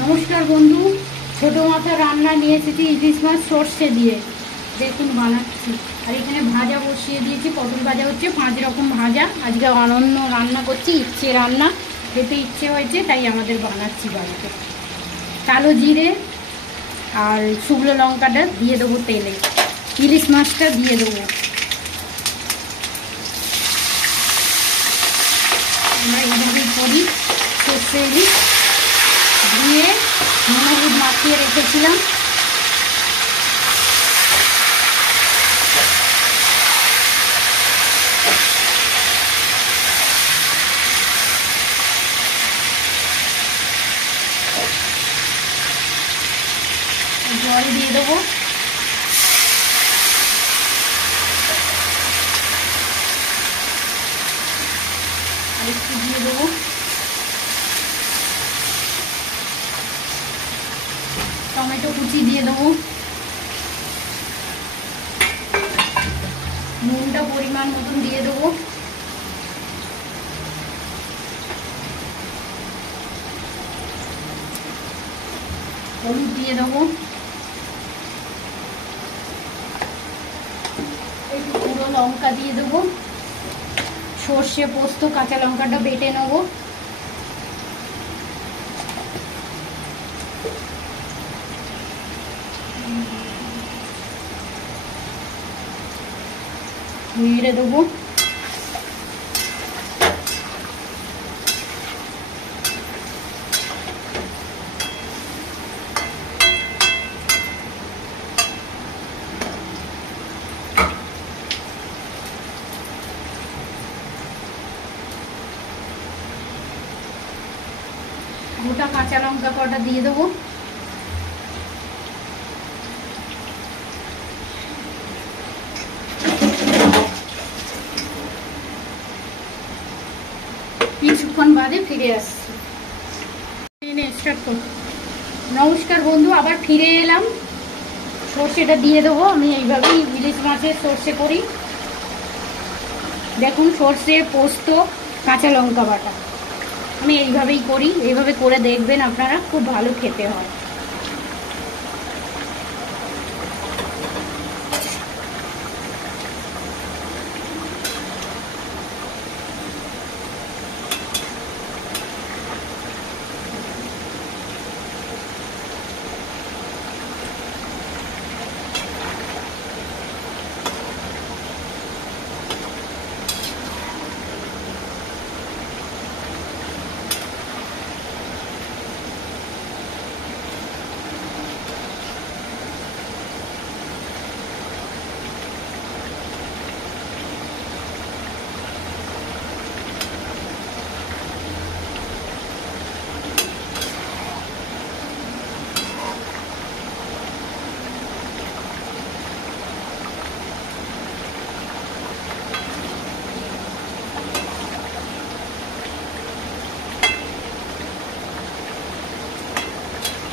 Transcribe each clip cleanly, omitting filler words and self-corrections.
নমস্কার বন্ধু, ছোট মাথা রান্না নিয়ে এসেছি ইলিশ মাছ সর্ষে দিয়ে। দেখুন বানাচ্ছি। আর এখানে ভাজা বসিয়ে দিয়েছি, পটল ভাজা হচ্ছে, 5 রকম ভাজা। আজকে অনন্য রান্না করছি, ইচ্ছে রান্না, খেতে ইচ্ছে হয়েছে তাই আমাদের বানাচ্ছি বাড়িতে। কালো জিরে আর শুকনো লঙ্কাটা দিয়ে দেবো তেলে, ইলিশ মাছটা দিয়ে দেবো। আমরা এইভাবেই করি সর্ষে ইলিশ। দিয়ে নুন হলুদ মাখিয়ে রেখেছিলাম। জল দিয়ে দেবো। আর একটু দিয়ে দেবো। টমেটো কুচি দিয়ে দেবো। নুনটা পরিমাণ মতন দিয়ে দেবো। হলুদ দিয়ে দেবো। একটু পুরো লঙ্কা দিয়ে দেবো। সর্ষে পোস্ত কাঁচা লঙ্কাটা বেটে নেবো। নেড়ে দেবো। গোটা কাঁচা লঙ্কা কটা দিয়ে দেবো। কিছুক্ষণ বাদে ফিরে আসছি। স্টার্ট করব। নমস্কার বন্ধু, আবার ফিরে এলাম। সর্ষেটা দিয়ে দেবো। আমি এইভাবেই ইলিশ মাছের সর্ষে করি। দেখুন, সর্ষে পোস্ত কাঁচা লঙ্কা বাটা আমি এইভাবেই করি। এইভাবে করে দেখবেন আপনারা, খুব ভালো খেতে হয়।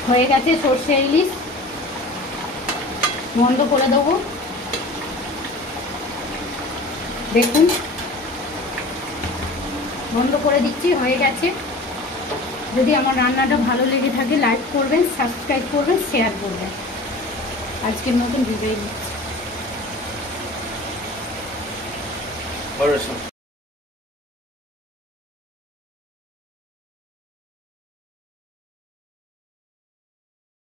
হয়ে গেছে সর্ষে ইলিশ। বন্ধ করে দেবো। দেখুন, বন্ধ করে দিচ্ছি, হয়ে গেছে। যদি আমার রান্নাটা ভালো লেগে থাকে লাইক করবেন, সাবস্ক্রাইব করবেন, শেয়ার করবেন। আজকের মতন বিদায় নিচ্ছি।